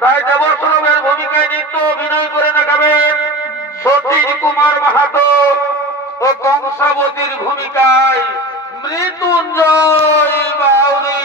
তাই দেবশ্রমের ভূমিকায় নৃত্য অভিনয় করে দেখাবেন সতীশ কুমার মাহাতো ও কংসাবতীর ভূমিকায় মৃত্যুঞ্জয় বাউরি।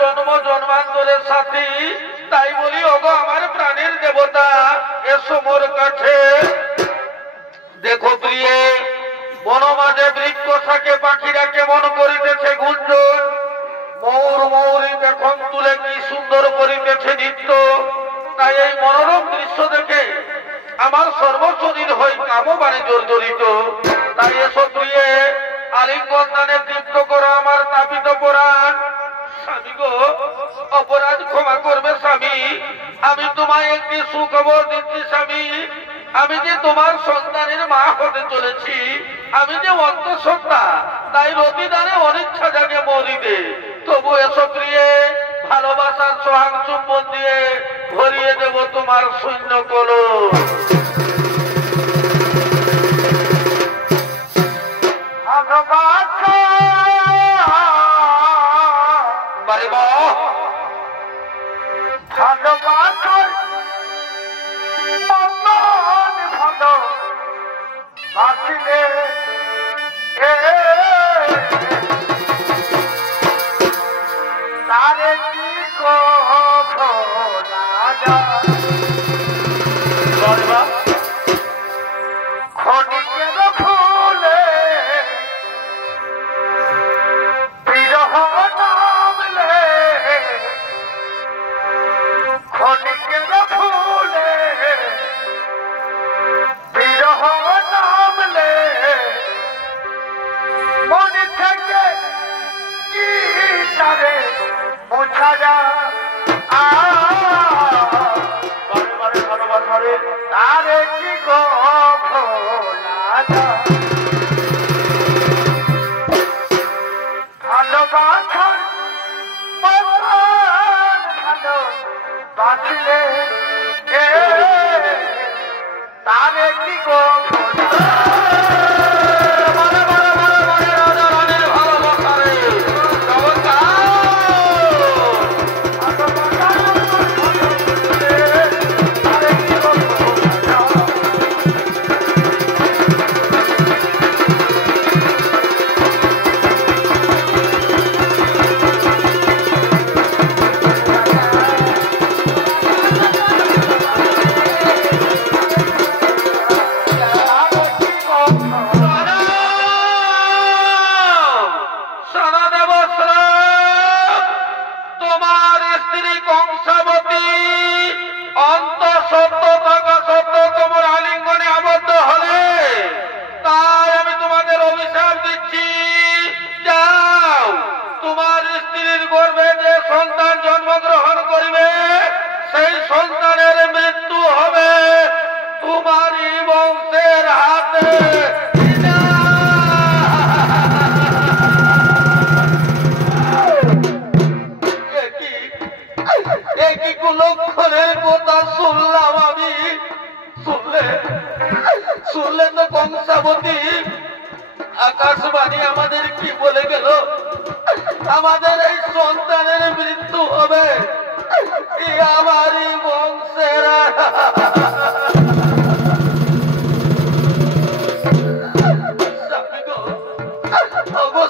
জন্ম জন্মান্তরের সাথী, তাই বলি ওগো আমার প্রাণের দেবতা, এসো মোর কাছে। দেখো প্রিয়ে, বনমাঝে বৃক্ষ থাকে পাখিরা কেমন করিতেছে গুঞ্জন, ময়ূর ময়ূরী এখন তুলে কি সুন্দর করিতেছে নৃত্য। তাই এই মনোরম দৃশ্য দেখে আমার সর্বশরীর হয়ে কামবাণী জর্জরিত। তাই এসো প্রিয়ে, আলিঙ্গন দানে তৃপ্ত করো আমার তাপিত পরাণ। স্বামী গো, অপরাধ ক্ষমা করবে স্বামী, আমি তোমায় একটি সুখবর দিচ্ছি স্বামী। আমি যে তোমার সন্তানের মা হতে চলেছি, আমি যে অন্তঃসত্ত্বা, তাই রতিদানে অনিচ্ছা জাগে মরিবে। তবু এসো প্রিয়ে, ভালোবাসার সোহাগ চুম্বন দিয়ে ভরিয়ে দেব তোমার শূন্য কলস। শুনলেন তো কংসাবতী, আকাশবাণী আমাদের কি বলে গেল? আমাদের এই সন্তানের মৃত্যু হবে, আমারই বংশের।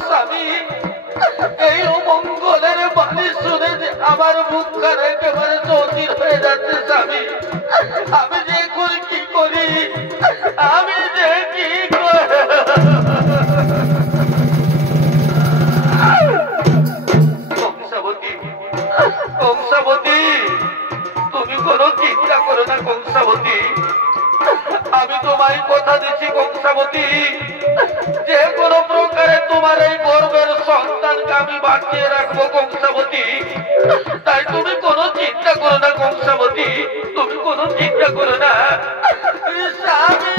স্বামী, এই অমঙ্গলের বাণী শুনে যে আমার মুখখান একেবারে চৌচির হয়ে যাচ্ছে স্বামী। আমি যে করি কি করি, আমি যে কি কংসাবতী, কংসাবতী, তুমি কোনো চিন্তা করো না কংসাবতী। আমি তোমায় কথা দিচ্ছি কংসাবতী, যে কোনো প্রকারে তোমার এই গর্বের সন্তানকে আমি বাঁচিয়ে রাখবো কংসাবতী। তাই তুমি কোনো চিন্তা করো না কংসাবতী, তুমি কোনো চিন্তা করো না স্বামী।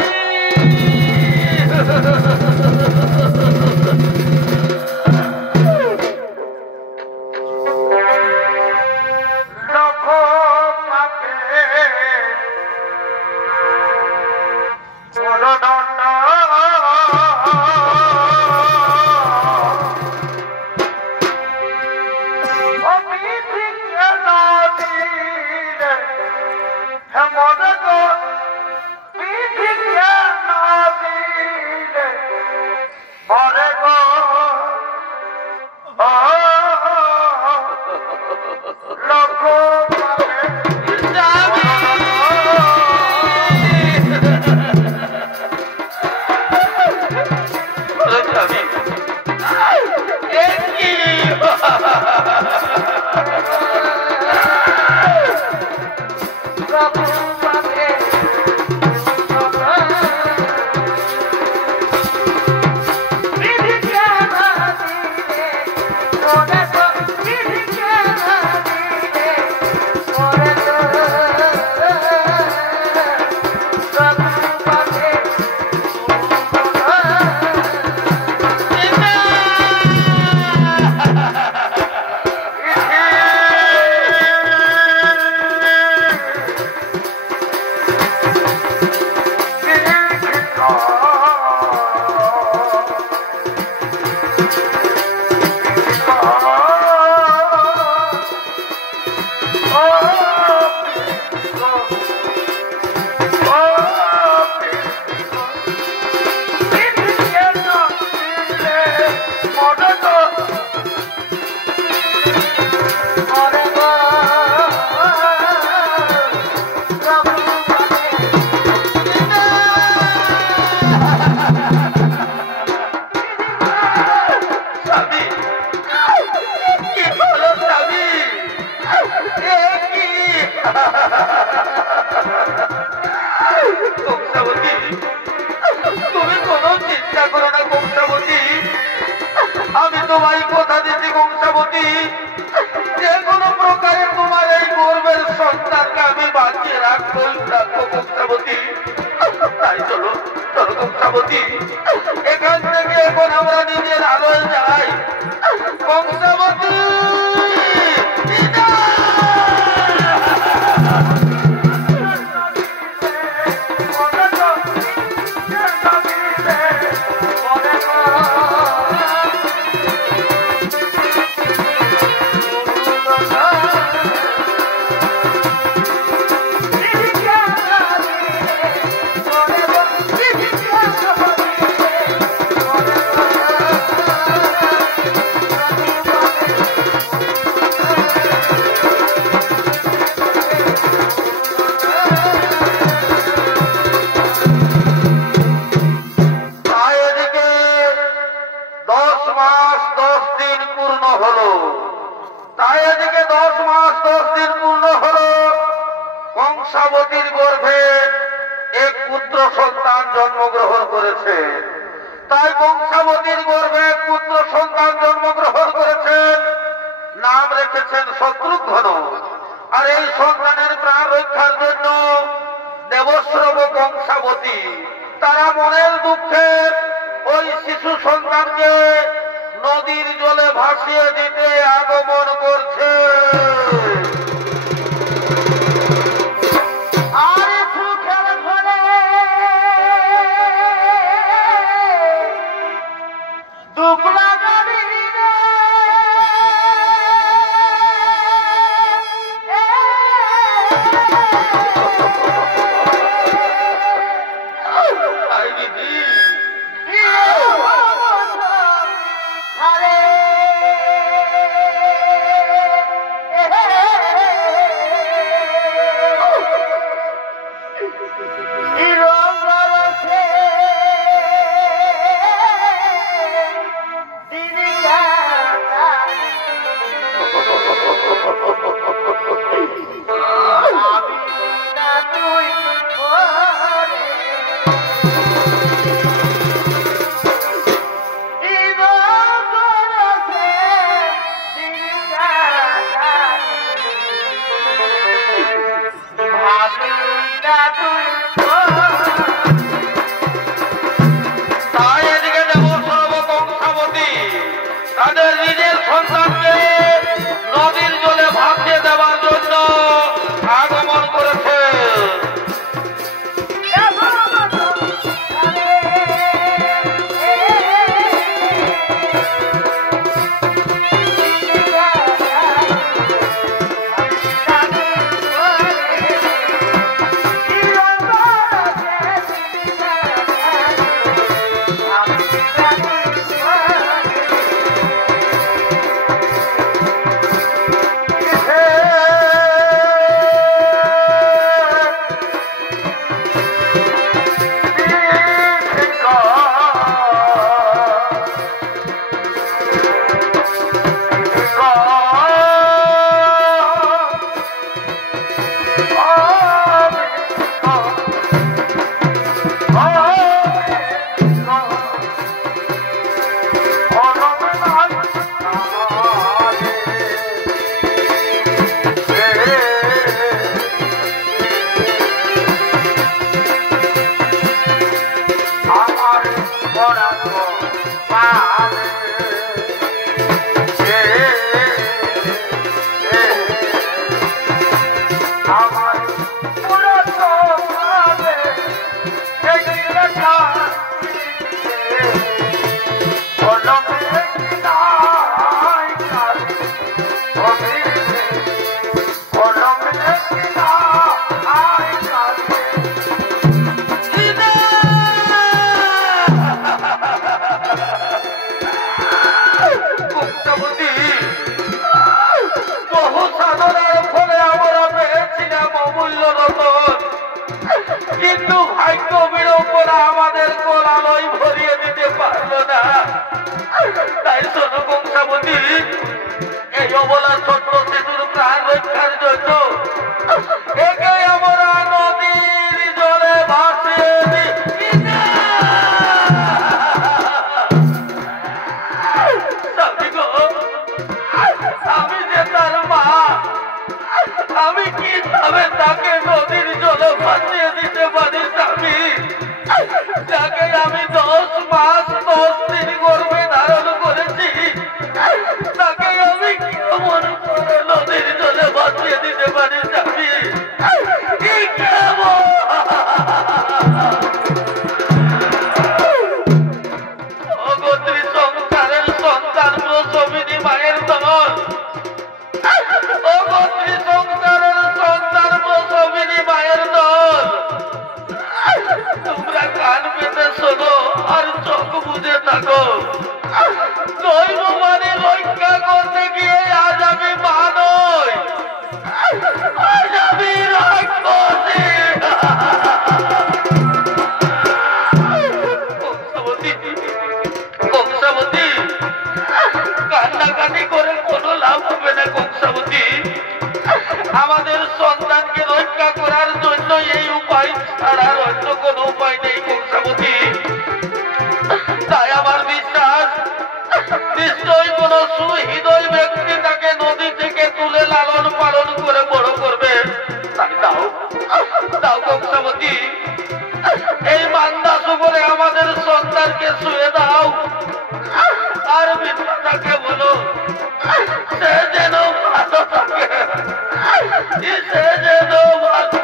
এখান থেকে এখন আমরা নিজের আলোয় যাই। কংসাবতী কংসাবতীর গর্ভে এক পুত্র সন্তান জন্মগ্রহণ করেছে। তাই কংসাবতীর গর্ভে এক পুত্র সন্তান জন্মগ্রহণ করেছেন, নাম রেখেছেন শত্রুঘ্ন। আর এই সন্তানের প্রাণ রক্ষার জন্য দেবশ্রব কংসাবতী তারা মনের দুঃখে ওই শিশু সন্তানকে নদীর জলে ভাসিয়ে দিতে আগমন করছে। কিন্তু ভাগ্য বিড়ম্বনা আমাদের কোলালয় ভরিয়ে দিতে পারলো না। তাই শোনো কংসাবতী, এই অবলা ছোট্ট শিশুর প্রাণ রক্ষার জন্য একে আমরা নদীর জলে ভাসিয়ে দিই। আমি যে তার মা, আমি কিভাবে তাকে নদীর জলে ভাসিয়ে দিতে পারি স্বামী? যাকে আমি 10 মাস 10 দিন গর্ভে ধারণ করেছি, তাকে আমি কেমন করে নদীর জলে ভাসিয়ে দিতে পারি স্বামী? কি কেমন অগত্রী সংসারের সন্তান প্রসবিনী মায়ের দল, অগত্রী সংসারের সন্তান প্রসবিনী মায়ের দল, তোমরা কান পেতে শোনো আর চোখ বুঝে থাকো। দৈব মানে রক্ষা করতে গিয়ে আজ আমি মা নই, আজ আমি রাক্ষসী। কংসাবতী, কান্নাকাটি করে কোনো লাভ হবে না কংসাবতী। আমাদের সন্তানকে রক্ষা করার জন্য এই উপায় ছাড়ার অন্য কোনো উপায় নেই কংসাবতী। তাই আমার বিশ্বাস, নিশ্চয়ই কোন সুহৃদয় ব্যক্তি তাকে নদী থেকে তুলে লালন পালন করে বড় করবে। তাই দাও দাও কংসাবতী, এই মান্দাসু করে আমাদের সন্তানকে শুয়ে দাও। আর বিধাতাকে বলো সে যেন ভালো থাকে, সে যেন ভালো।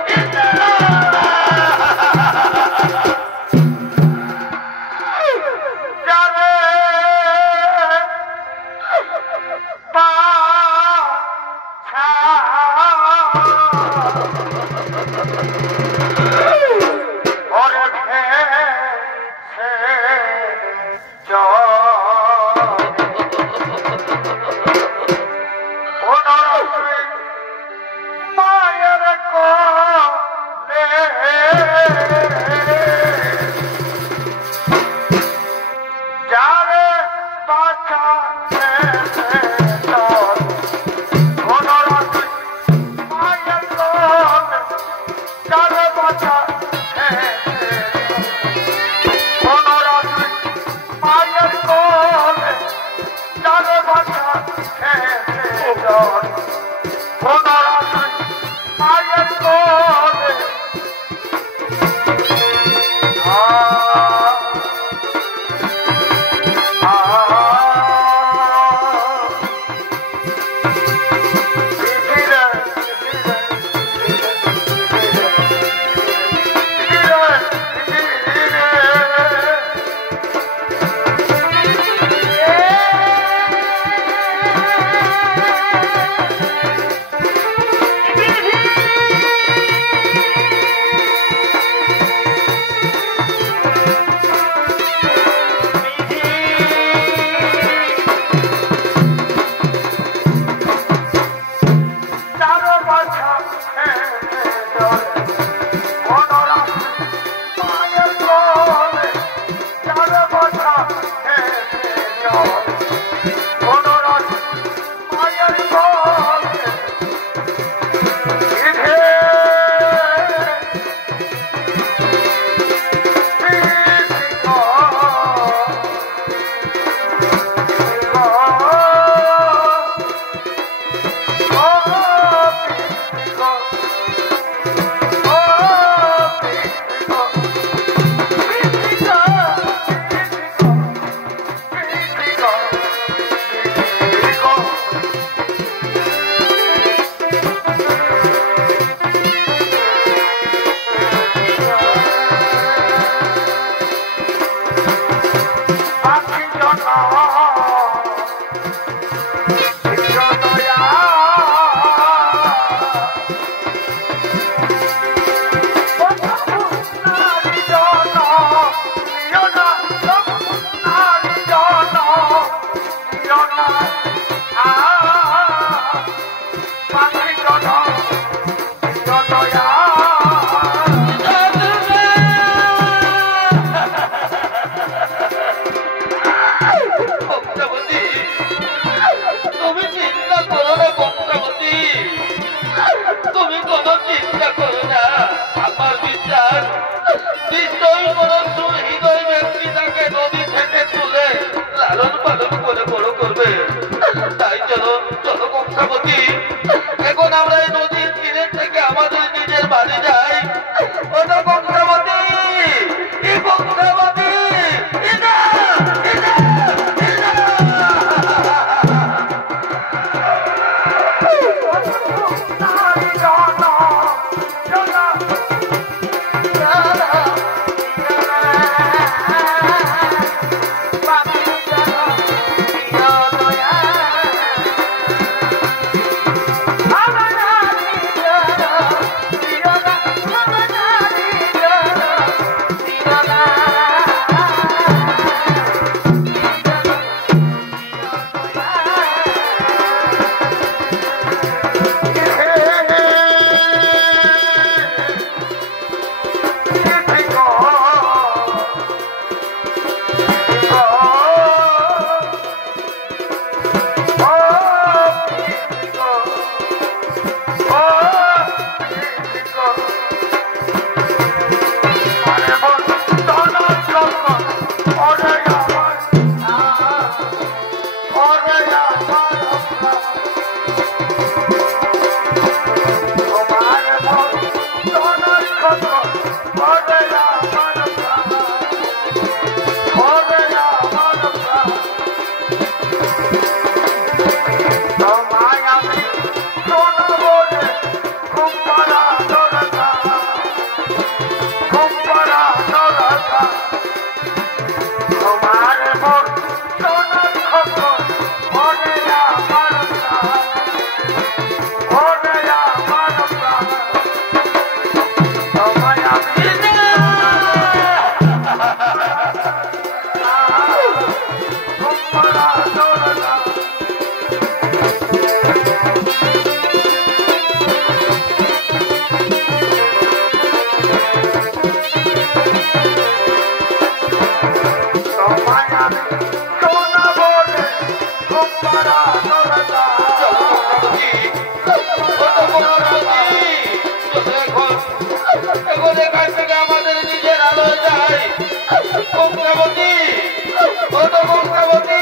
নিশ্চয়ই কোন সুহৃদয় ব্যক্তি তাকে নদী থেকে তুলে লালন পালন করে বড় করবে। তাই চলো চলো কংসাবতী, এখন আমরা এই নদীর তীরের থেকে আমাদের নিজের বাড়ি যাই। ওটা কংসাবতী, এই কংসাবতী, এটা এটা আমাদের নিজের আলো যাই। কংসাবতী, ওটা কংসাবতী,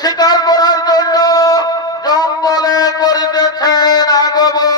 শিকার করার জন্য জঙ্গলে করিতেছেন আগমন।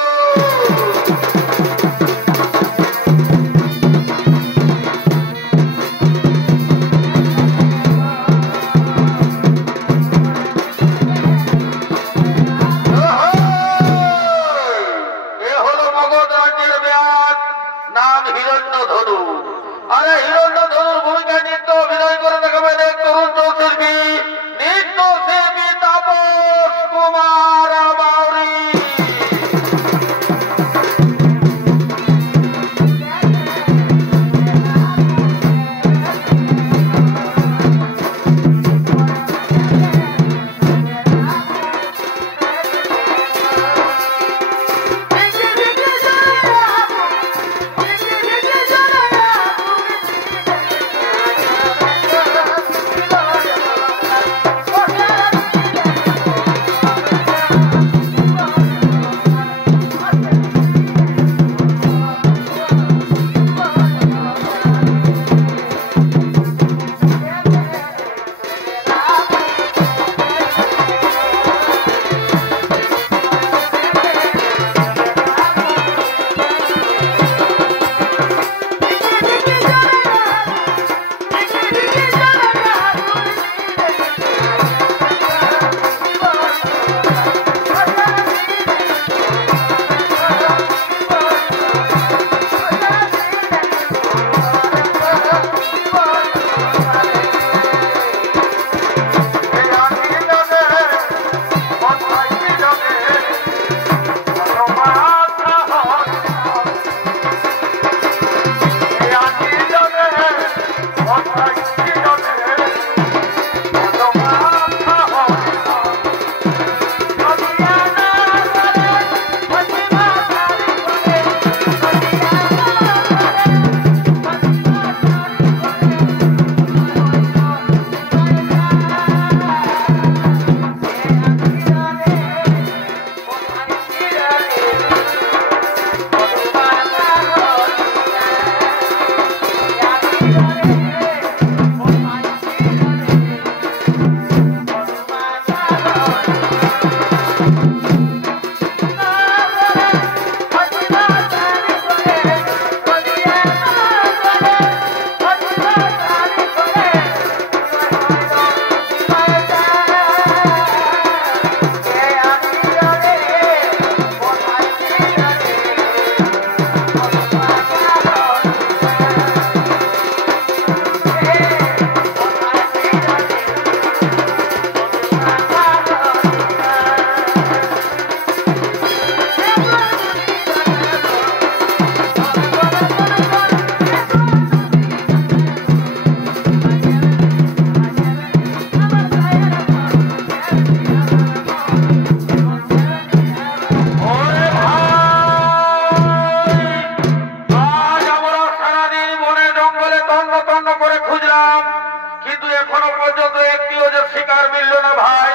মিলল না ভাই,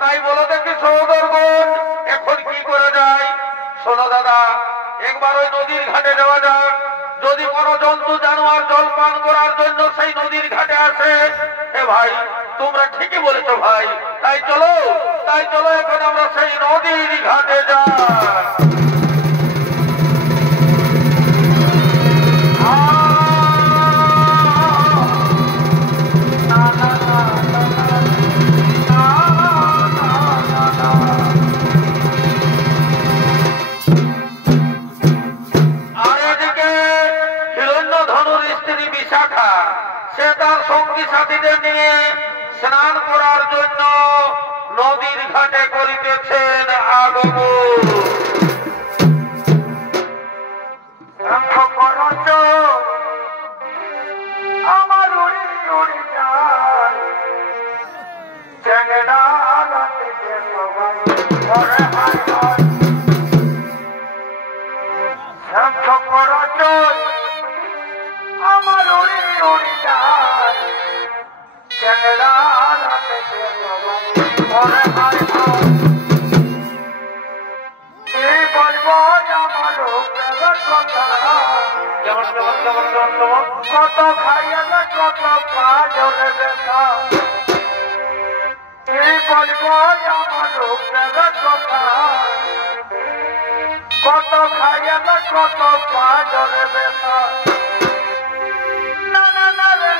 তাই বলো দেখি সহোদরগণ এখন কি করা যায়? শোনো দাদা, একবার ওই নদীর ঘাটে যাওয়া যাক। যদি কোনো জন্তু জানোয়ার জল পান করার জন্য সেই নদীর ঘাটে আসে, এ ভাই তোমরা ঠিকই বলেছো ভাই, তাই চলো এখন আমরা সেই নদীর ঘাটে যাই। সে তার সঙ্গী সাথীদের নিয়ে স্নান করার জন্য নদীর ঘাটে করিতেছেন আগমন। আমার উড়ি উড়ি যায় চেঙ্গা রাতে সবাই ঘরে হায় হায় শান্ত করছ আমার উড়ি উড়ি যায় চেঙ্গা রাতে সবাই ঘরে হায় হায় এই বলব আমার কথা কত খাইয়া কত পাজরে দেখা এই বলব আমার কথা কত খাইয়া কত পাজরে দেখা না না না রে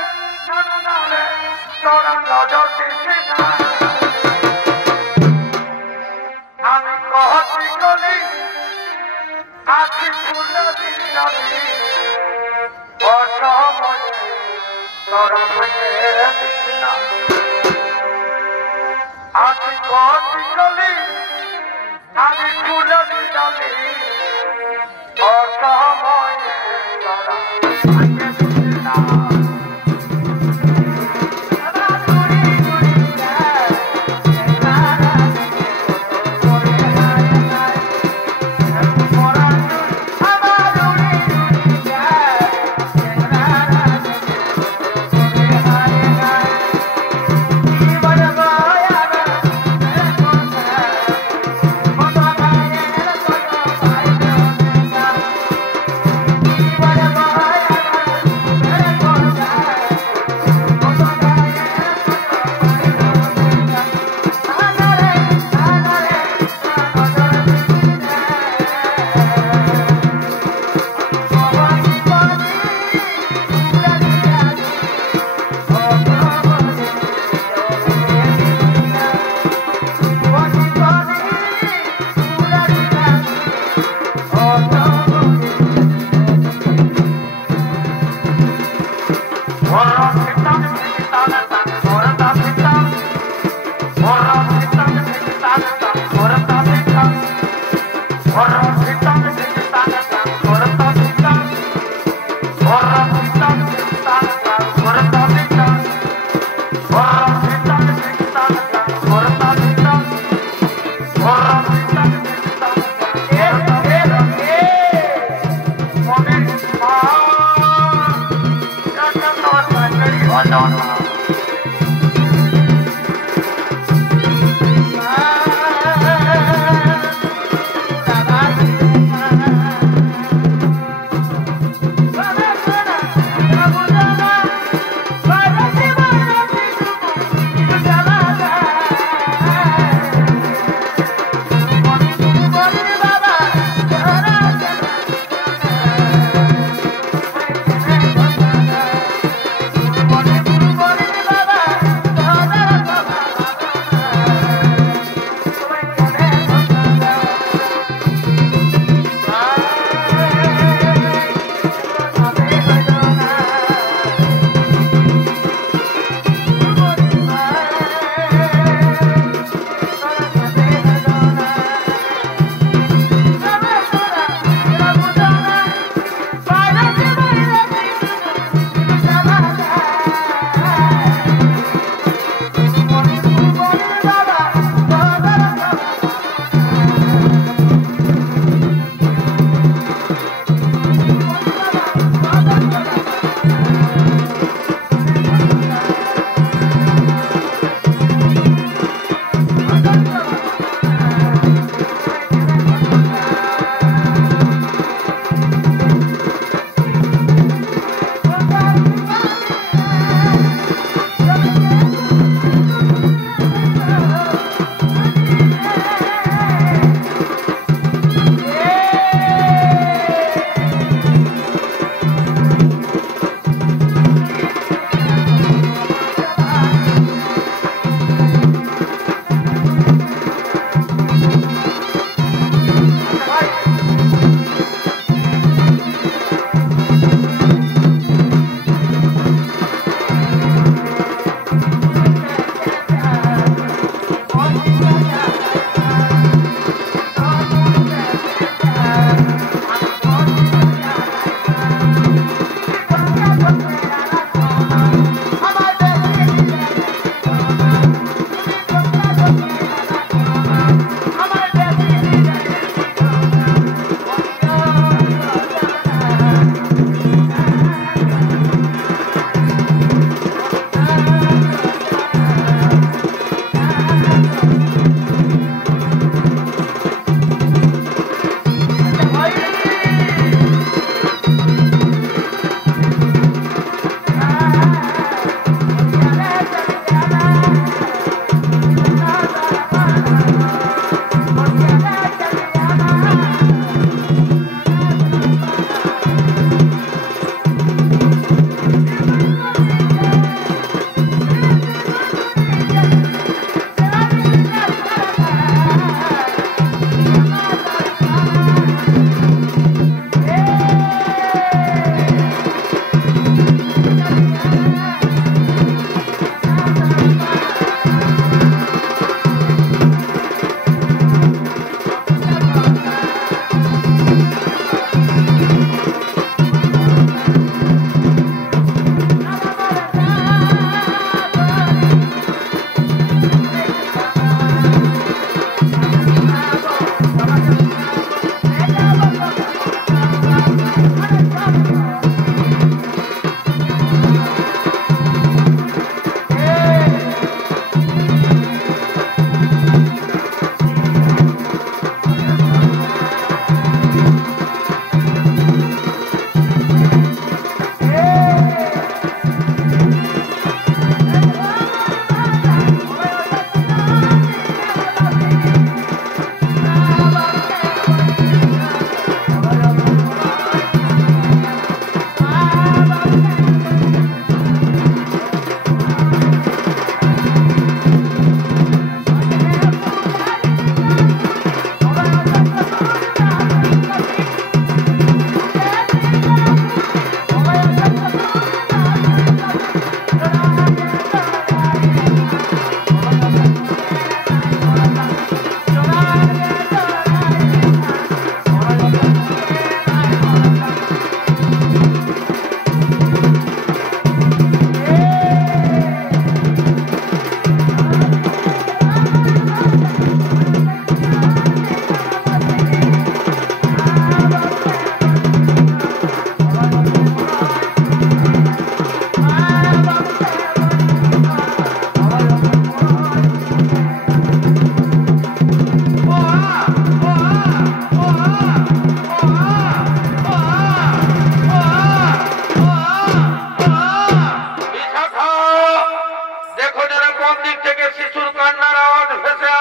না না না রে তোরা নজর দিছি না আমি কহতি গলি আখি ফুল দিলামি অসময়ে তোরা ভেঙে দিছি না আখি কহতি গলি আমি ফুল দিলামি অসময়ে তোরা ভেঙে দিছি না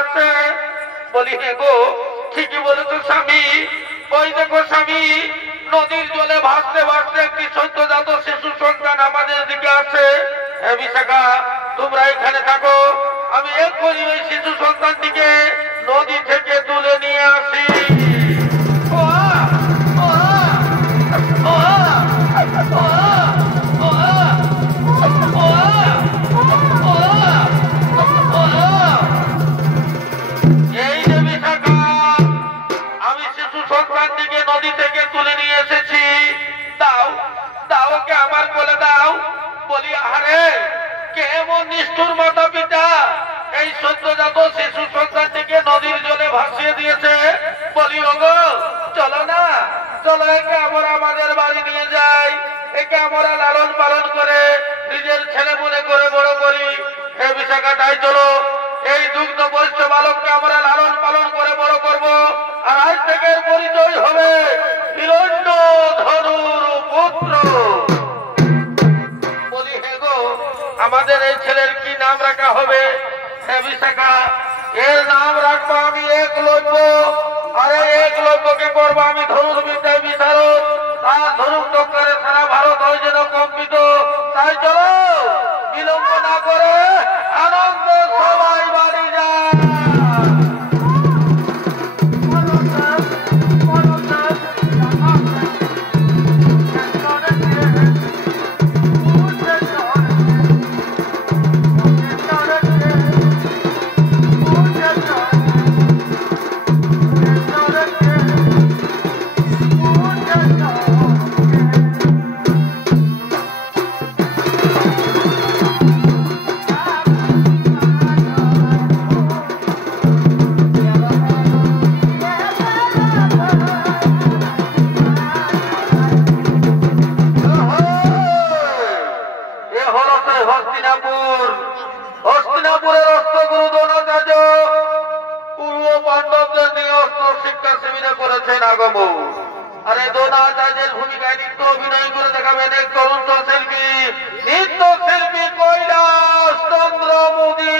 আছে? বলি হ্যাঁ গো, ঠিকই বলেছো স্বামী। ওই দেখো স্বামী, নদীর জলে ভাসতে ভাসতে একটি সদ্যজাত শিশু সন্তান আমাদের দিকে আছে। হ্যাঁ বিশাখা, তোমরা এখানে থাকো, আমি এক্ষুনি ওই শিশু সন্তানটিকে নদী থেকে তুলে নিয়ে আসি। এই যে বিশাখা, আমি শিশু সন্তানটিকে নদী থেকে তুলে নিয়ে এসেছি। দাও দাও, ওকে আমার কোলে দাও। বলি আরে, কেমন নিষ্ঠুর মাতা পিতা এই সদ্যজাত শিশু সন্তানটিকে নদীর জলে ভাসিয়ে দিয়েছে। বলি ওগো, চলো না, চলো একে আমরা আমাদের বাড়ি নিয়ে যাই। একে আমরা লালন পালন করে নিজের ছেলে মনে করে বড় করি। হে বিশাখা, তাই চলো, এই দুগ্ধ বৈশ্য বালককে আমরা লালন পালন করে বড় করব। আর আজ থেকে পরিচয় হবে হিরণ্য ধনুর পুত্র। বলি হে গো, আমাদের এই ছেলের কি নাম রাখা হবে? হে বিশাখা, এর নাম রাখবো আমি একলব্য। আর এই একলব্যকে করবো আমি ধনুর্বিদ্যায় বিশারদ। তার ধনুক চক্করে সারা ভারত হয় যেন কম্পিত। তাই চলো, বিলম্ব না করে আনন্দ সবাই বাড়ি যায়। হস্তিনাপুরের অস্ত্রগুরু দ্রোণাচার্য পূর্ব পাণ্ডবদের নিয়ে অস্ত্র শিক্ষা শিবিরে করেছেন আগমন। আর এই দ্রোণাচার্যের ভূমিকায় নৃত্য অভিনয় করে দেখাবেন এক তরুণ শিল্পী, নৃত্য শিল্পী কৈলাস চন্দ্র মোদী।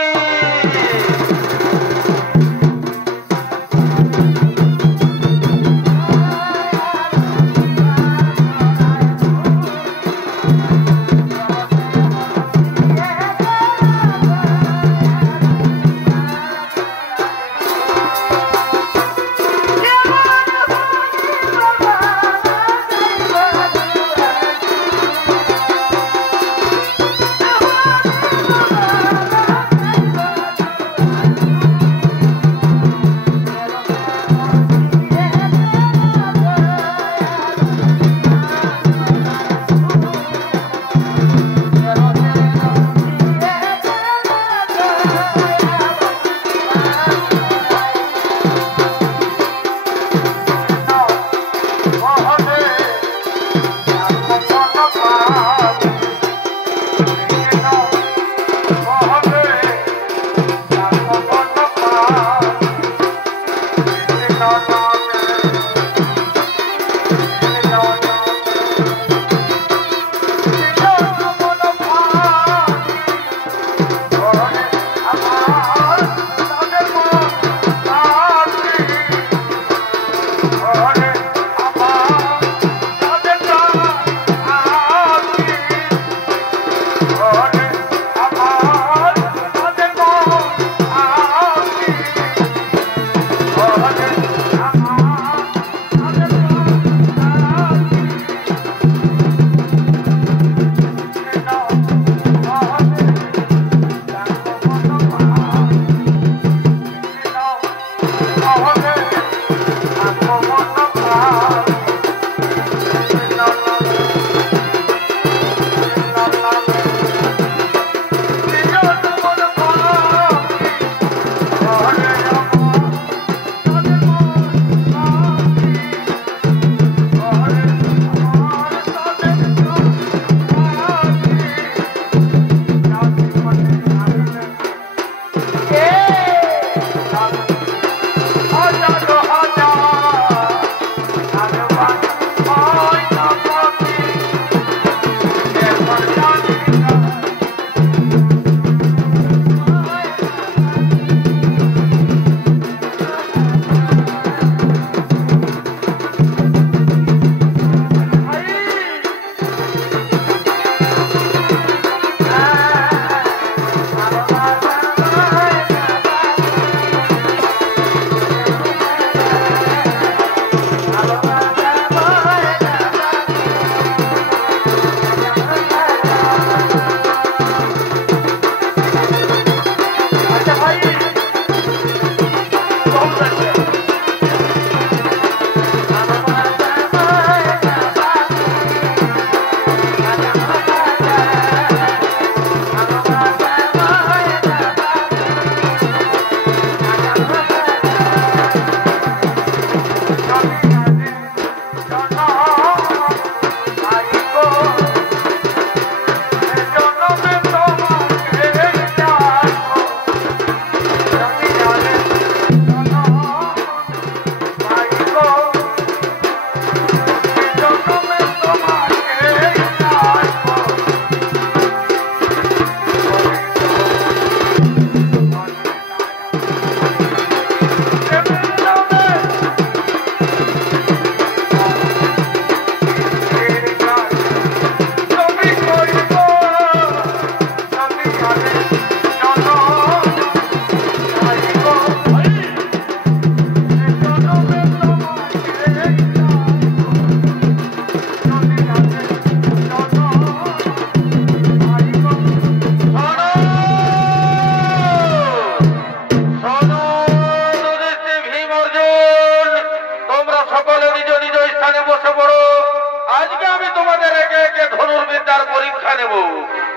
ধনুর্বিদ্যার পরীক্ষা নেব।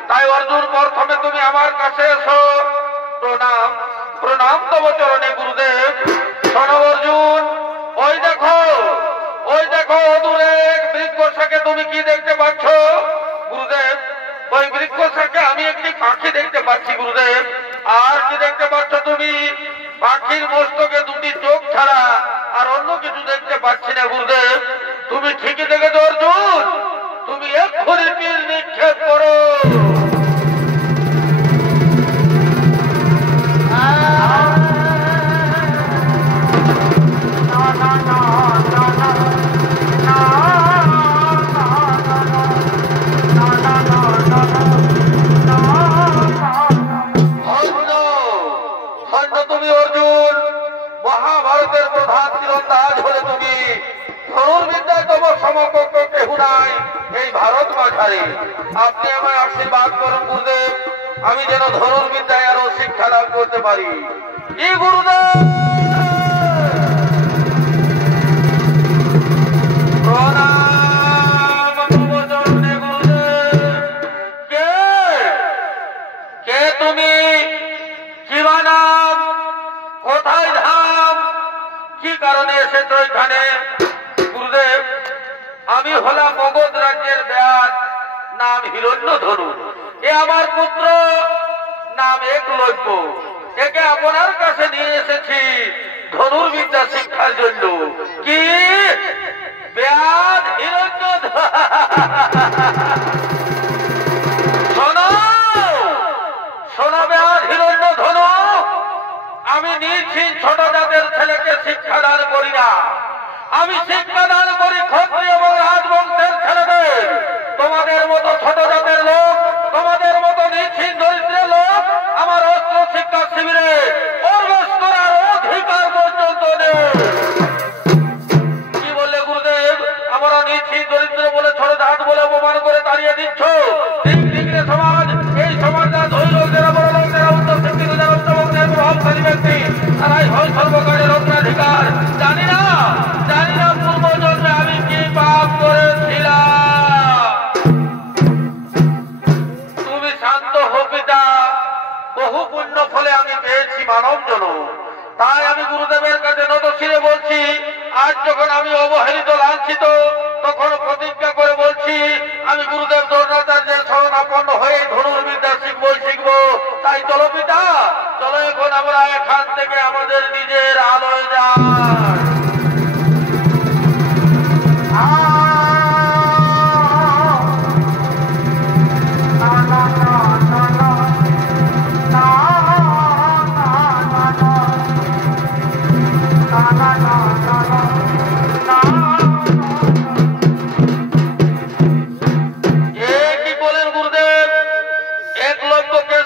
তাই অর্জুন প্রথমে তুমি আমার কাছে এসো। প্রণাম প্রণাম তব চরণে গুরুদেব। শোনো অর্জুন, ওই দেখো দূরে বৃক্ষ শাখে তুমি কি দেখতে পাচ্ছ? গুরুদেব, ওই বৃক্ষ শাখে আমি একটি পাখি দেখতে পাচ্ছি গুরুদেব। আর কি দেখতে পাচ্ছ তুমি? পাখির মস্তকে দুটি চোখ ছাড়া আর অন্য কিছু দেখতে পাচ্ছি না গুরুদেব। তুমি ঠিকই দেখেছো অর্জুন, তুমি এক্ষুনি তীর নিক্ষেপ করো। তুমি অর্জুন মহাভারতের প্রধান তীরন্দাজ হলে তুমি ধনুর্বিদ্যায় তোমার সমকক্ষ কেহ নাই এই ভারত মাঝারে। আপনি আমায় আশীর্বাদ করুন গুরুদেব, আমি যেন ধনুর্বিদ্যায় আরো শিক্ষা লাভ করতে পারি। কি গুরুদেব? কে তুমি? কি নাম? কোথায় ধাম? কি কারণে এসেছো এখানে? গুরুদেব, আমি হলাম মগধ রাজ্যের ব্যাস, নাম হিরণ্যধনু। এ আমার পুত্র, নাম একলব্য। একে আপনার কাছে নিয়ে এসেছি ধনুর্বিদ্যা শিক্ষার জন্য। কি ব্যাস হিরণ্যধনু? শোনো ব্যাস হিরণ্যধনু, আমি নির্ভীক ছোট জাতের ছেলেকে শিক্ষাদান করি না। আমি শিক্ষাদান করি ক্ষত্রিয় এবং রাজবংশের ছেলেদের। তোমাদের মতো ছোট জাতের লোক, তোমাদের মতো নির্ভীক দরিদ্রের লোক আমার অস্ত্র শিক্ষা শিবিরে প্রবেশ করার অধিকার পর্যন্ত নেই। কি বললে গুরুদেব? আমরা নির্ভীক দরিদ্র বলে ছোট জাত বলে অপমান করে তাড়িয়ে দিচ্ছ? সমাজ, এই সমাজ ধনী লোক, যারা বড় লোক, যারা উচ্চ শিক্ষিত, যারা উচ্চবংশের প্রভাবশালী ব্যক্তি, তারাই হয় সর্বকালের অগ্রাধিকার। জানি না পূর্বজন্মে আমি কি পাপ করেছিলাম। তুমি শান্ত হো পিতা, বহু পুণ্য ফলে আমি পেয়েছি মানব জনম। তাই আমি গুরুদেবের কাছে নতশিরে বলছি, আজ যখন আমি অবহেলিত লাঞ্ছিত, তখন প্রতিজ্ঞা করে বলছি আমি গুরুদেব দ্রোণাচার্যের শরণাপন্ন হয়ে ধনুর্বিদ্যা শিখবো। তাই চলো পিতা, চলো এখন আমরা এখান থেকে আমাদের নিজের আলোয় যাই।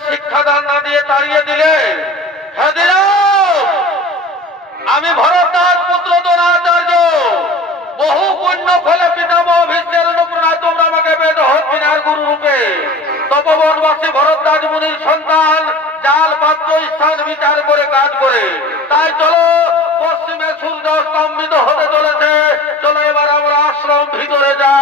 শিক্ষাদান না দিয়ে তাড়িয়ে দিলে? আমি ভরদ্বাজ পুত্র দ্রোণাচার্য, বহু পুণ্য ফলে পিতামহ ভীষ্মের অনুপ্রেরণায় তোমরা আমাকে বেদ হত্যার গুরু রূপে তপবনবাসী ভরদ্বাজ মুনির সন্তান জাল পাত্র স্থান বিচার করে কাজ করে। তাই চলো, পশ্চিমে সূর্য স্তম্ভিত হতে চলেছে, চলো এবার আমরা আশ্রম ভিতরে যাই।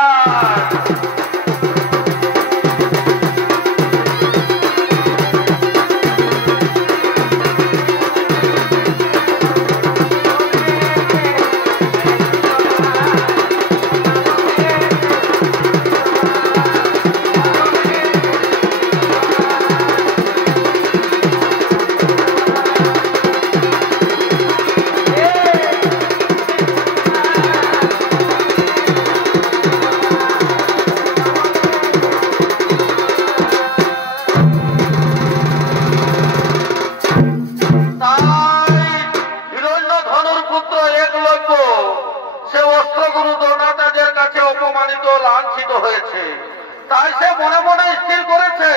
তাই সে মনে মনে স্থির করেছে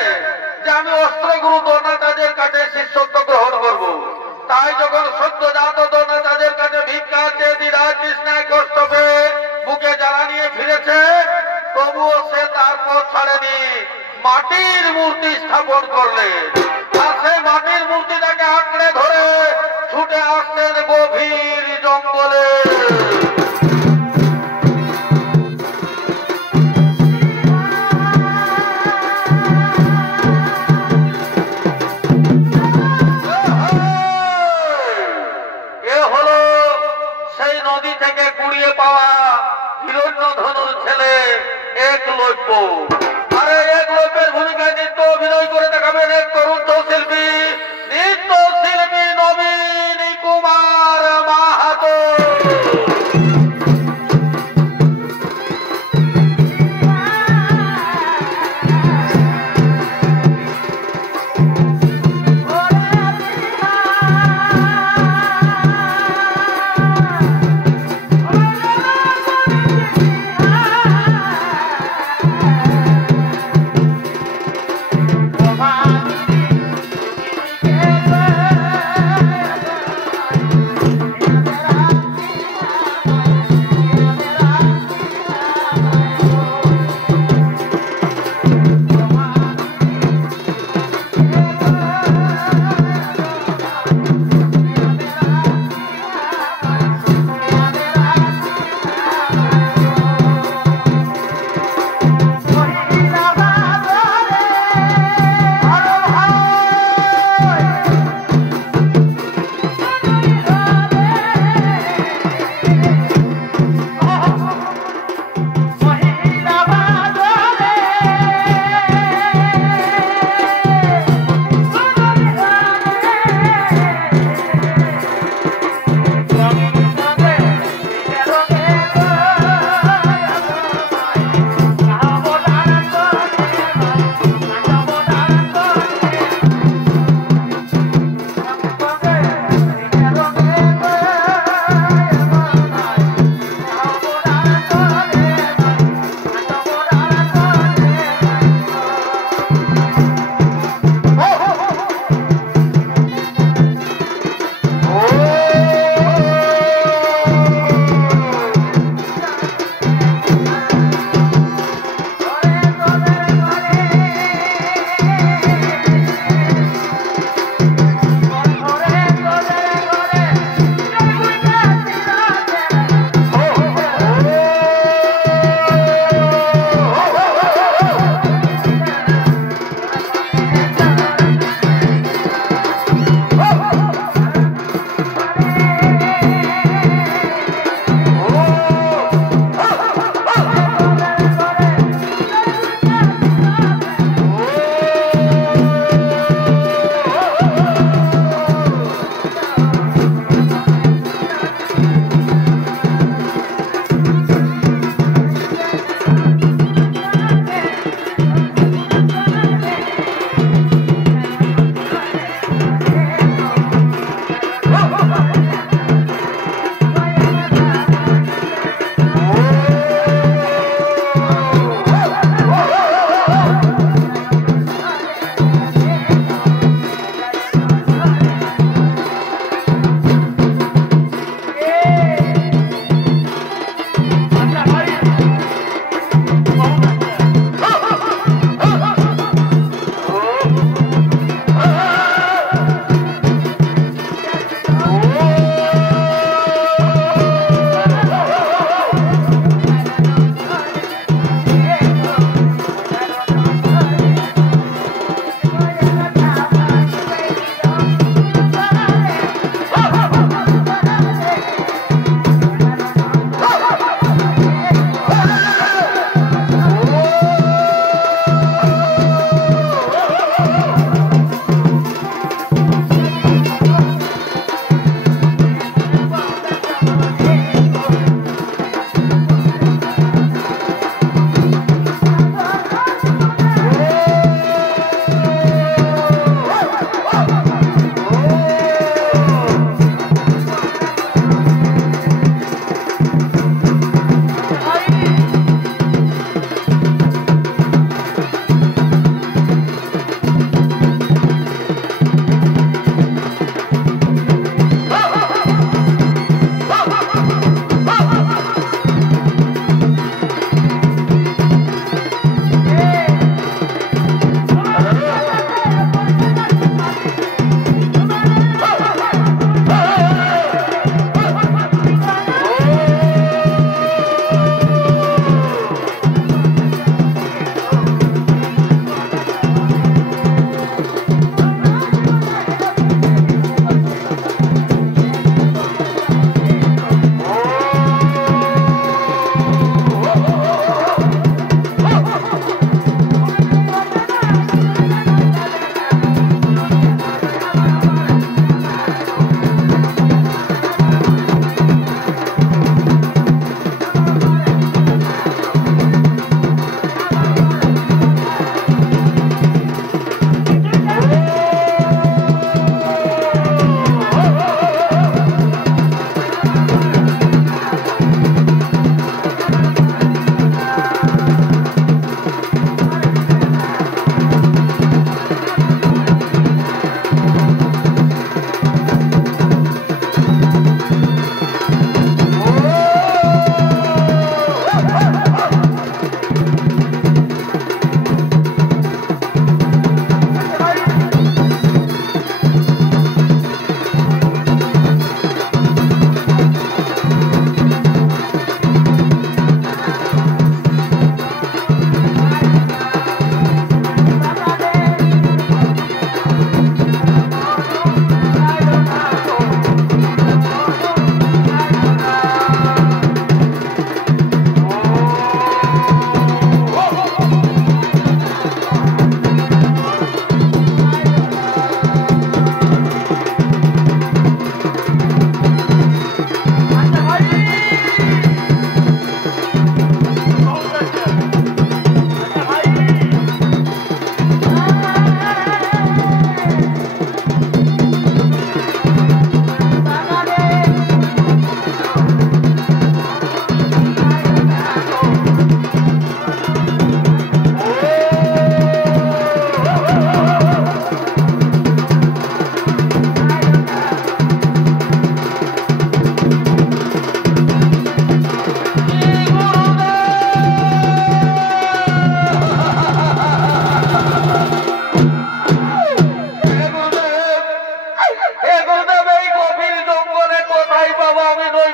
যে আমি অস্ত্রগুরু দ্রোণাচার্যের কাছে শিষ্যত্ব গ্রহণ করব। তাই যখন সদ্যজাত দ্রোণাচার্যের কাছে ভিক্ষা চেয়ে দ্বিধায় তৃষ্ণায় কষ্ট পেয়ে বুকে জ্বালা নিয়ে ফিরেছে, তবুও সে তার পথ ছাড়েনি, মাটির মূর্তি স্থাপন করলে। আর সেই মাটির মূর্তিটাকে আঁকড়ে ধরে ছুটে আসছেন গভীর জঙ্গলে। কুড়িয়ে পাওয়া হিরণ্যধনুর ছেলে একলব্য। আরে একলব্যের ভূমিকায় নৃত্য অভিনয় করে দেখাবেন এক তরুণ শিল্পী, নৃত্যশিল্পী নবীন কুমার মাহাতো।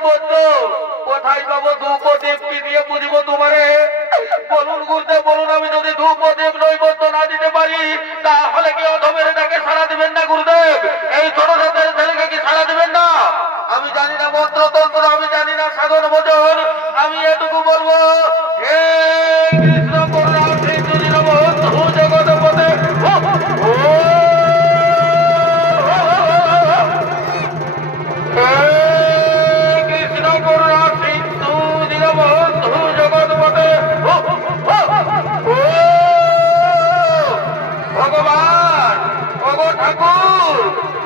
নৈবদ্য কোথায় পাবো? ধূপদীপ কি দিয়ে বুঝবো তোমারে? বলুন গুরুদেব বলুন, আমি যদি ধূপদীপ নৈবদ্য না দিতে পারি তাহলে কি অধমের ডাকে সাড়া দিবেন না গুরুদেব? এই ছোট ছোটের ছেলেকে কি সাড়া দিবেন না? আমি জানি না মন্ত্রতন্ত্র, আমি জানি না সাধন ভোজন, আমি এটুকু বলবো, হে কৃষ্ণ করুণা সিন্ধু দীনবন্ধু জগৎপতে কৃষ্ণ করুণা সিন্ধু দীনবন্ধু জগৎপতে ভগবান ওগো ঠাকুর,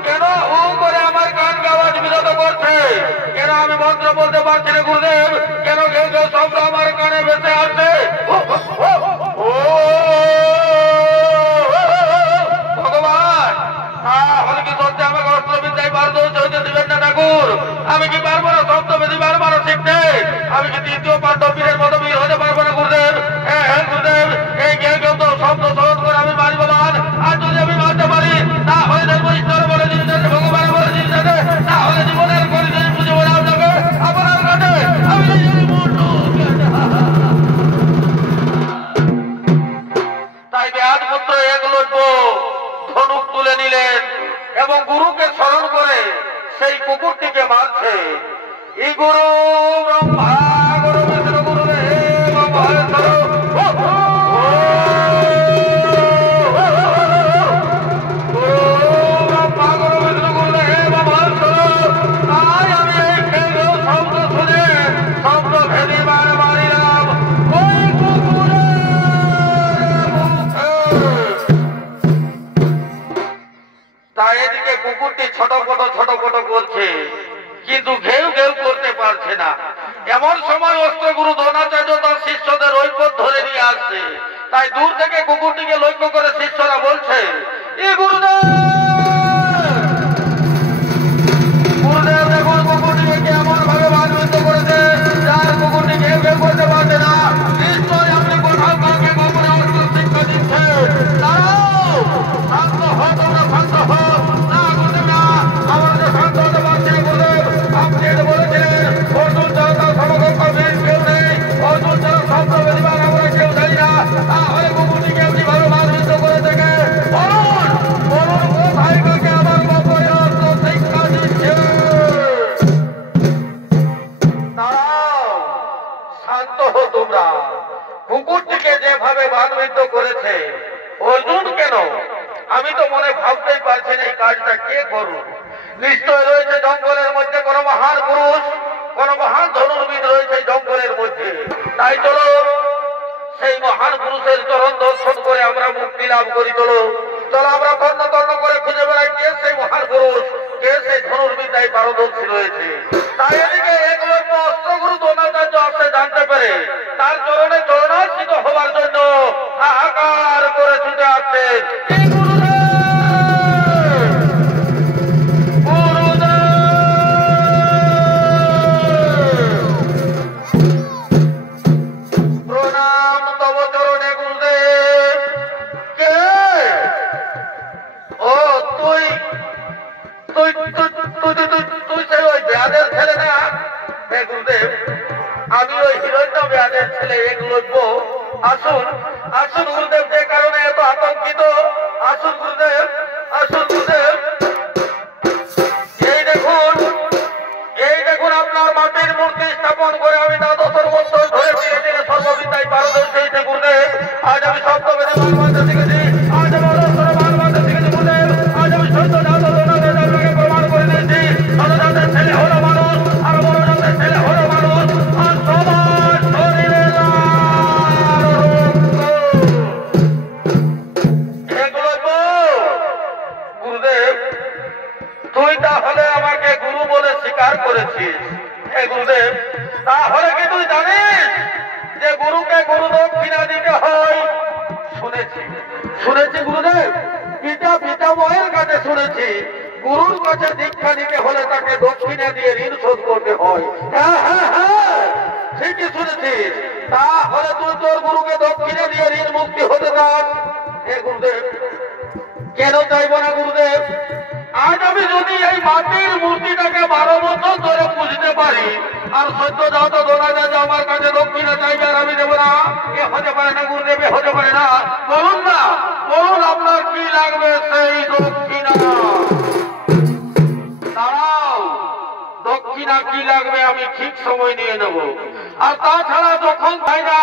কেন হু করে আমার কানকে আওয়াজ বিরত করছে? কেন আমি মন্ত্র বলতে পারছি না গুরুদেব? কেন কেউ কেউ শব্দ আমার কানে ভেসে আসছে? ভগবান, তাহলে কি সত্যি আমাকে অস্ত্রবিদ্যায় পারদর্শী হতে দিবেন না ঠাকুর? আমি কি পারবো না শব্দবিধি বারবার শিখতে? আমি কি তৃতীয় পাণ্ডবীরের মতো বীর হতে পারবো না গুরুদেব? হ্যাঁ হ্যাঁ গুরুদেব, এই কেউ কেউ তো শব্দ সহজ করে আমি মারি ভগবান। আর যদি আমি মারতে পারি তাহলে দেখবো ঈশ্বর বলে জিনিস আছে, ভগবান বলে জিনিস আছে, তাহলে জীবনের পরিচয় বুঝে বলে আপনাকে আপনার কাছে আমি নিজের মুন্ডু। তাই ব্যাধপুত্র একলব্য ধনুক তুলে নিলেন এবং গুরুকে স্মরণ করে সেই কুকুরটিকে মারছে। ই গুরু ব্রহ্মা গুরু বিষ্ণু গুরুদেব মহেশ্বর, তাই এদিকে কুকুরটি ছটপট করছে, কিন্তু ঘেউ ঘেউ করতে পারছে না। এমন সময় অস্ত্রগুরু দ্রোণাচার্য তার শিষ্যদের ঐক্য ধরে নিয়ে আসছে। তাই দূর থেকে কুকুরটিকে লক্ষ্য করে শিষ্যরা বলছে, এ গুরুদেব গুরুদেব দেখুন কুকুরটিকে কেমন ভাবে বানবিদ্ধ করেছে, যার কুকুরটি ঘেউ ঘেউ করতে পারছে না। নিশ্চয় আপনি কোথাও কাউকে গোপনে অস্ত্র শিক্ষা দিচ্ছে। দাঁড়াও, শান্ত হও তোমরা, শান্ত হও। না গুরুদেব না, আমাদের শান্ত হতে পারছে না গুরুদেব। আপনি এটা বলেছিলেন অর্জুন ছাড়া তার সমকক্ষ বীর কেউ নেই, অর্জুন ছাড়া শব্দ বেদিবার আমরা কেউ জানি না। তাহলে কুকুরটিকে আপনি ভাবে বানবিদ্ধ করে থেকে বলুন বলুন কোথায় কাকে আবার গোপনে অস্ত্র শিক্ষা দিচ্ছে। দাঁড়াও, শান্ত হো তোমরা। কুকুরটিকে যেভাবে বানবিদ্ধ করেছে অর্জুন কেন, আমি তো মনে ভাবতেই পারছি না এই কাজটা কে করুন। নিশ্চয় রয়েছে জঙ্গলের মধ্যে কোন মহান পুরুষ, কোন মহান ধনুর্বিদ রয়েছে জঙ্গলের মধ্যে। তাই চলো সেই মহান পুরুষের চরণ দর্শন করে আমরা মুক্তি লাভ করি। চলো চলো আমরা তন্ন তন্ন করে খুঁজে বেড়াই কে সেই মহান পুরুষ, কে সেই ধনুর্বিদ্যায় পারদর্শী রয়েছে। তাই এদিকে একলব্য অস্ত্রগুরু দ্রোণাচার্য আসতে জানতে পেরে তার চরণে চরণার্চিত হবার জন্য হাহাকার করে ছুটে আসছে। প্রণাম তব চরণে গুরুদেব। কে? ও তুই তুই তুই সেই ওই ব্যাধের ছেলে না? হে গুরুদেব, আমি ওই হিরণ্য ব্যাধের ছেলে একলব্য। আসুন আসুন গুরুদেব, যে কারণে এত আতঙ্কিত, আসুন গুরুদেব, আসুন গুরুদেব। এই দেখুন আপনার মাটির মূর্তি স্থাপন করে আমি দ্বাদশ বছর ধরে ধীরে ধীরে সর্ববিদ্যায় পারদর্শী হয়েছে গুরুদেব। আজ আমি শব্দবেদে মান মানতে শিখেছি, আজ আমি অনন্তরে মান মানতে শিখেছি গুরুদেব। আজ আমি সত্য জাত দোনাদের আপনাকে প্রমাণ করে দিয়েছি, ছোট জাতের ছেলে হলো মানুষ আর বড় জাতের ছেলে হলো মানুষ। আর সবার শরীরে গুরুদেব, তুই তাহলে আমাকে গুরু বলে স্বীকার করেছিস। হে গুরুদেব, তাহলে কি তুই জানিস যে গুরুকে গুরু দক্ষিণা দিতে হয়? শুনেছি শুনেছি গুরুদেব, পিতামহের কাছে শুনেছি গুরুর কাছে দীক্ষা নিতে হলে তাকে দক্ষিণা দিয়ে ঋণ শোধ করতে হয়। হ্যাঁ হ্যাঁ হ্যাঁ, ঠিকই শুনেছিস। তাহলে তুই তোর গুরুকে দক্ষিণা দিয়ে ঋণ মুক্তি হতে চাস? হে গুরুদেব, কেন চাইব না গুরুদেব? আজ আমি যদি এই মাটির মূর্তিটাকে 12 বছর ধরে পুজতে পারি আর সত্য যাও তো দোলা যায় যে আমার কাছে দক্ষিণা চাইবে আর আমি দেবো না, এ হতে পারে না গুরুদেব, এ হতে পারে না। বলুন না, বলুন আপনার কি লাগবে সেই দক্ষিণা। দাঁড়াও, দক্ষিণা কি লাগবে আমি ঠিক সময় নিয়ে নেব। আর তাছাড়া যখন পাই না,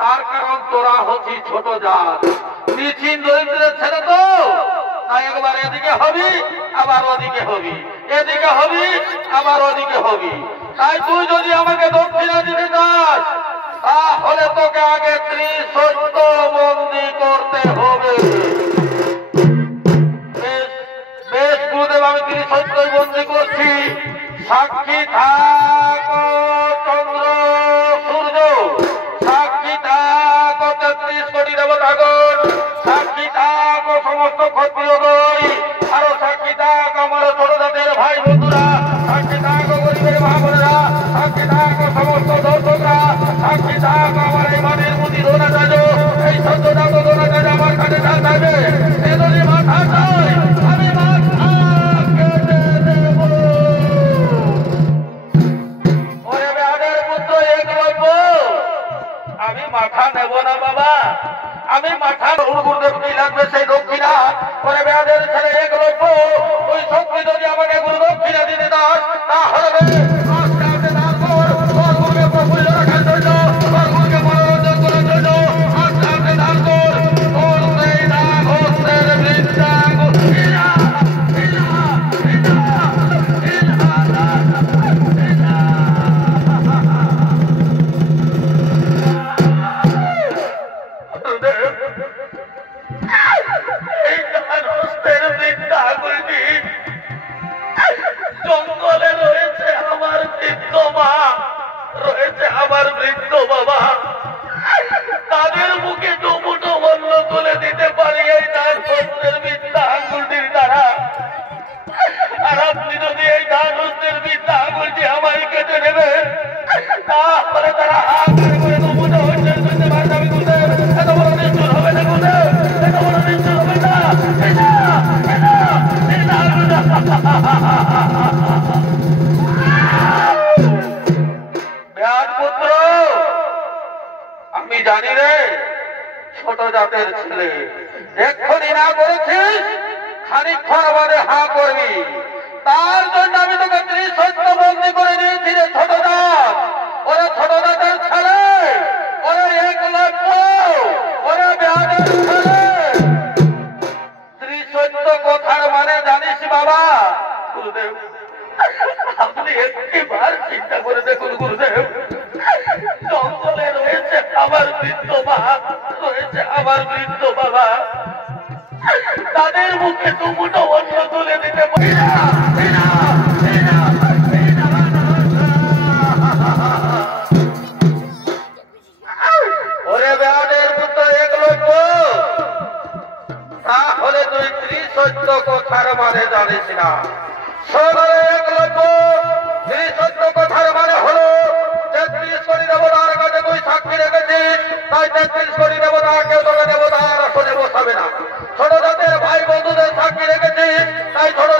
তার কারণ তোরা হচ্ছি ছোট জাত, নিশ্চিন দরিদ্রের ছেলে তো, তাই একবার এদিকে হবি আবার ওদিকে হবি, এদিকে হবি আবার ওদিকে হবি। তাই তুই যদি আমাকে দক্ষিণা দিতে চাস, তাহলে তোকে আগে ত্রিসত্য বন্দী করতে হবে। বেশ গুরুদেব, আমি ত্রিসত্যই বন্দী করছি। সাক্ষী থাকো চন্দ্র সূর্য, সাক্ষী থাকো 33 কোটি দেবতাগণ, সাক্ষী থাকো সমস্ত ক্ষত্রিয়গণ, আরো সাক্ষী থাকো আমার ছোট জাতের ভাই বন্ধুরা, সাক্ষী থাকো গরিবের মা বোনেরা, সাক্ষী থাকো সমস্ত দর্শকরা, সাক্ষী থাকো আমার এই মাটির প্রতি দোনাচার্য, এই সত্য জাত দোনাচার্য আমার কাছে যা চাইবে সে যদি মাথা চাই আমি মাথা কেটে দেব। ওরে বেহাদের পুত্র একলব্য, আমি মাথা নেব না বাবা, আমি মাথা। গুরুদেব কি লাগবে সেই দক্ষিণা। ওরে বেহাদের ছেলে একলব্য, ওই শক্তি যদি আমাকে গুরু দক্ষিণা দিতে দাস, তাহলে আস্তে আস্তে দান কর, তোর গুরুকে প্রফুল্ল রাখার জন্য, তোর গুরুকে মনোরঞ্জন করার জন্য আস্তে আস্তে দান কর। তোর সেই দান হচ্ছে বৃন্দাঙ্গ। জঙ্গলে রয়েছে আমার বৃদ্ধ মা, রয়েছে আমার বৃদ্ধ বাবা, তাদের মুখে দুমুঠো অন্ন তুলে দিতে পারি এই দান হস্তের বিদ্যা আঙ্গুলটির দ্বারা। আর আপনি যদি এই দান হস্তের বিদ্যা আঙ্গুলটি আমায় কেটে নেবেন, তাহলে তারা হাত করে দুমুঠো হস্তের করতে পারবে। আমি গুরুদেব, এত বড় নিষ্ঠুর হবে না গুরুদেব, এত বড় নিষ্ঠুর হবে না। পুত্র, আমি জানি রে ছোট জাতের ছেলে, এক্ষুনি না করেছিস খানিকক্ষণ বাদে হা করবি। তার জন্য আমি তোকে ত্রিসত্য বন্দী করে দিয়েছি রে ছোট জাত। ওরা ছোট জাতের ছেলে, ওরা একলব্য, ওরা বেহাদের ছেলে। ত্রিসত্য কথার মানে জানিস বাবা? গুরুদেব, আপনি একটিবার চিন্তা করে দেখুন গুরুদেব, জঙ্গলে রয়েছে আমার বৃদ্ধ মা, রয়েছে আমার বৃদ্ধ বাবা, তাদের মুখে দুমুঠো অন্ন তুলে দিতে পারি না। ওরে বেহাদের পুত্র একলব্য, তাহলে তুই ত্রিসত্য কথার মানে জানিস না। সবাই একলব্য, ত্রিসত্য কথার মানে হলো 33 কোটি দেবতার কাছে তুই সাক্ষী রেখেছিস, তাই 33 কোটি দেবতা কেউ তোকে দেবতার আসনে বসাবে না। ছোট জাতের ভাই বন্ধুদের সাক্ষী রেখেছিস, তাই ছোট